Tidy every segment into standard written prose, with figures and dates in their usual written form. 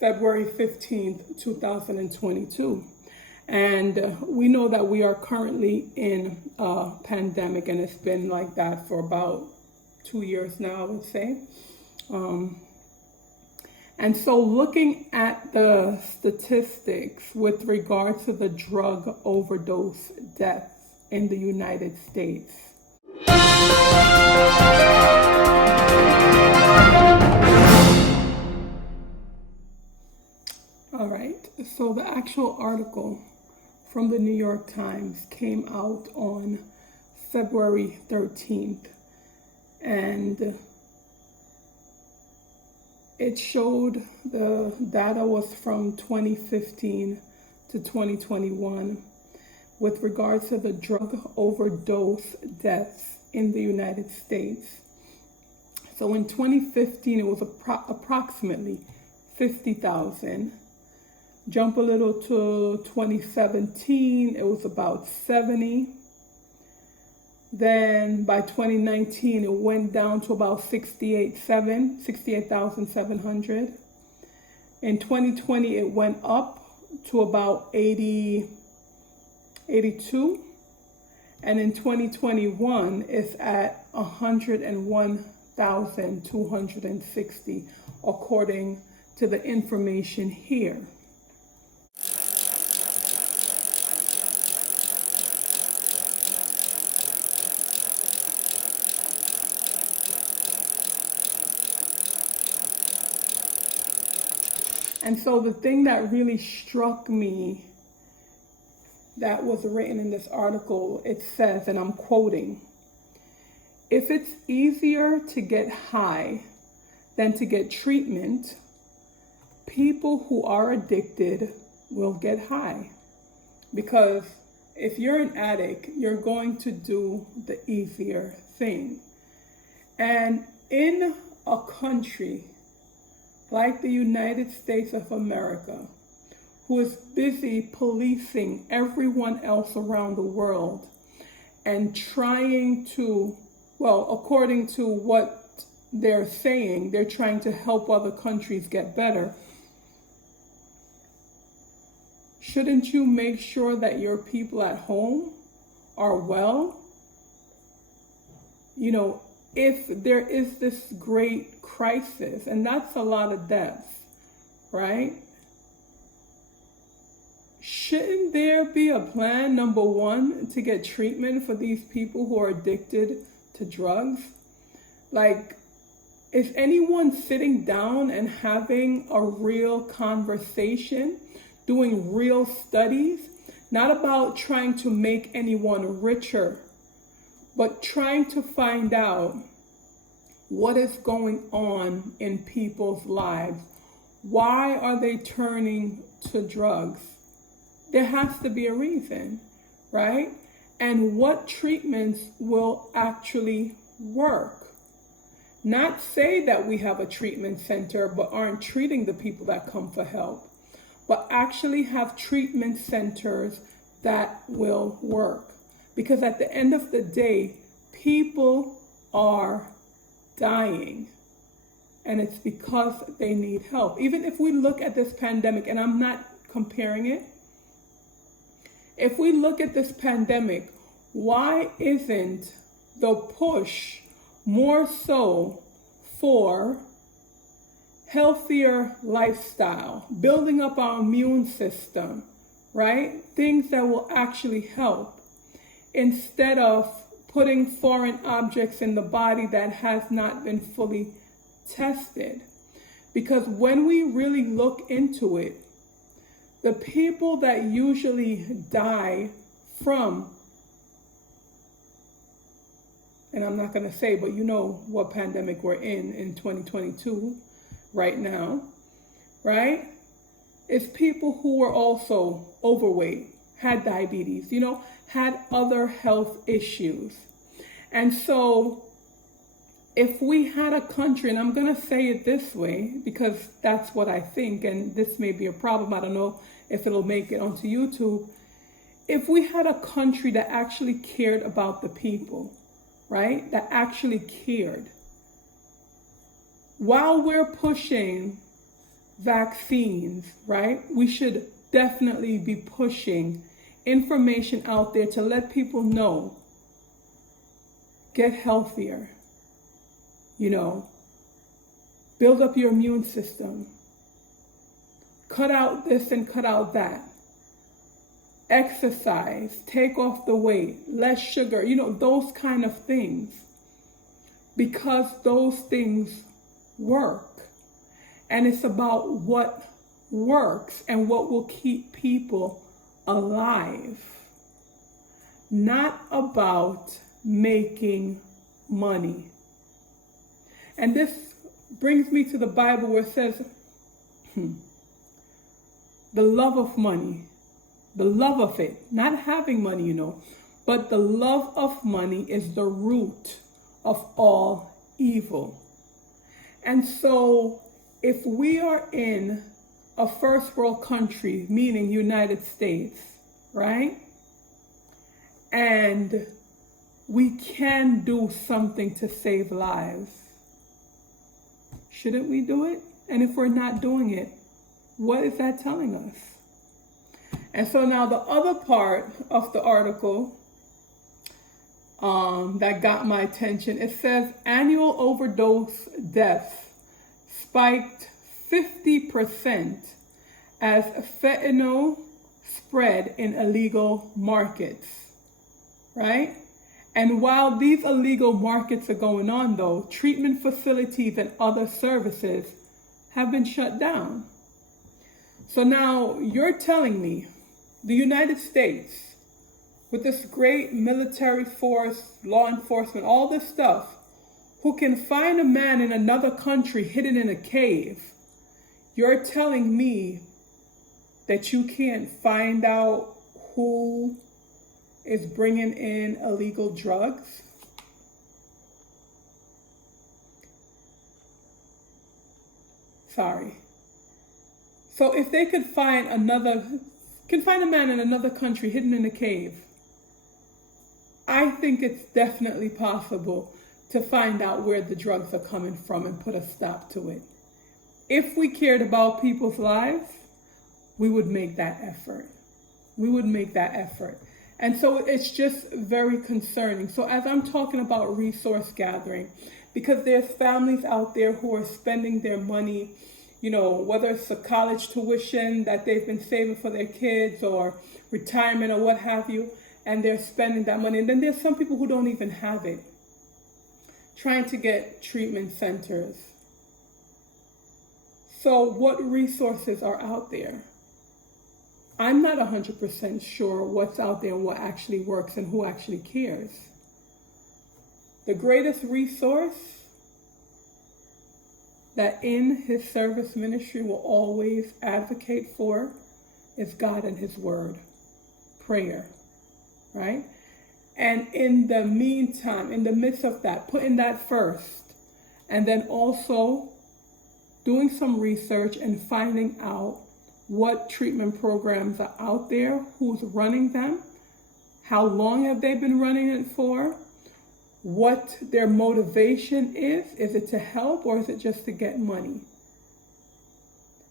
February 15th, 2022. And we know that we are currently in a pandemic, and it's been like that for about 2 years now, I would say. And so looking at the statistics with regard to the drug overdose deaths in the United States. All right, so the actual article from the New York Times came out on February 13th, and it showed the data was from 2015 to 2021 with regard to the drug overdose deaths in the United States. So in 2015, it was approximately 50,000. Jump a little to 2017, it was about 70. Then by 2019, it went down to about 68,700. In 2020, it went up to about 82. And in 2021, it's at 101,260, according to the information here. And so the thing that really struck me that was written in this article, it says, and I'm quoting, "If it's easier to get high than to get treatment, people who are addicted will get high." Because if you're an addict, you're going to do the easier thing. And in a country like the United States of America, who is busy policing everyone else around the world and trying to, well, according to what they're saying, they're trying to help other countries get better. Shouldn't you make sure that your people at home are well? You know, if there is this great crisis, and that's a lot of deaths, right? Shouldn't there be a plan, number one, to get treatment for these people who are addicted to drugs? Like, is anyone sitting down and having a real conversation, doing real studies, not about trying to make anyone richer, but trying to find out what is going on in people's lives? Why are they turning to drugs? There has to be a reason, right? And what treatments will actually work? Not say that we have a treatment center but aren't treating the people that come for help, but actually have treatment centers that will work. Because at the end of the day, people are dying, and it's because they need help. Even if we look at this pandemic, and I'm not comparing it, if we look at this pandemic, why isn't the push more so for healthier lifestyle, building up our immune system, right? Things that will actually help, instead of putting foreign objects in the body that has not been fully tested. Because when we really look into it, the people that usually die from, and I'm not going to say, but you know what pandemic we're in 2022 right now, right? It's people who were also overweight, had diabetes, had other health issues. And so if we had a country, and I'm going to say it this way because that's what I think, and this may be a problem, I don't know if it'll make it onto YouTube. If we had a country that actually cared about the people, right, that actually cared, while we're pushing vaccines, right? We should definitely be pushing information out there to let people know, get healthier, build up your immune system, cut out this and cut out that, exercise, take off the weight, less sugar, those kind of things, because those things work. And it's about what works and what will keep people alive, not about making money. And this brings me to the Bible where it says, the love of money, the love of it, not having money, but the love of money is the root of all evil. And so if we are in a first world country, meaning United States, right? And we can do something to save lives, shouldn't we do it? And if we're not doing it, what is that telling us? And so now the other part of the article that got my attention, it says annual overdose deaths spiked 50% as fentanyl spread in illegal markets, right? And while these illegal markets are going on, though, treatment facilities and other services have been shut down. So now you're telling me the United States, with this great military force, law enforcement, all this stuff, who can find a man in another country hidden in a cave, you're telling me that you can't find out who is bringing in illegal drugs? Sorry. So if they could find a man in another country hidden in a cave, I think it's definitely possible to find out where the drugs are coming from and put a stop to it. If we cared about people's lives, we would make that effort. And so it's just very concerning. So as I'm talking about resource gathering, because there's families out there who are spending their money, whether it's a college tuition that they've been saving for their kids or retirement or what have you, and they're spending that money. And then there's some people who don't even have it, trying to get treatment centers. So what resources are out there? I'm not 100% sure what's out there and what actually works and who actually cares. The greatest resource that in his service ministry will always advocate for is God and his word, prayer, right? And in the meantime, in the midst of that, putting that first, and then also doing some research and finding out what treatment programs are out there, who's running them, how long have they been running it for, what their motivation is it to help or is it just to get money?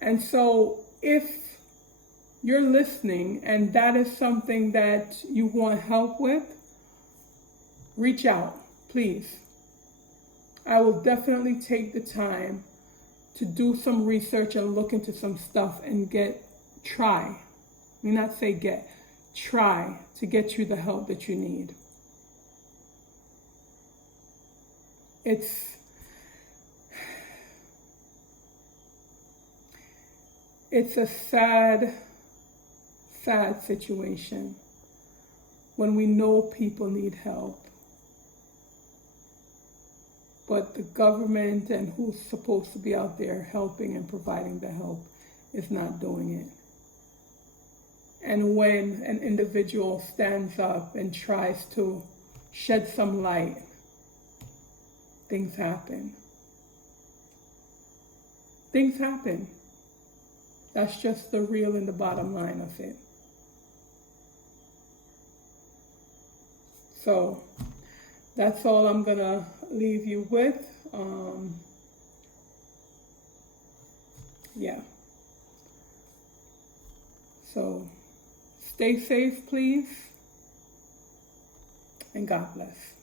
And so if you're listening and that is something that you want help with, reach out, please. I will definitely take the time to do some research and look into some stuff and try to get you the help that you need. It's a sad situation when we know people need help, but the government and who's supposed to be out there helping and providing the help is not doing it. And when an individual stands up and tries to shed some light, things happen. That's just the real and the bottom line of it. So that's all I'm gonna leave you with. Yeah. So stay safe, please, and God bless.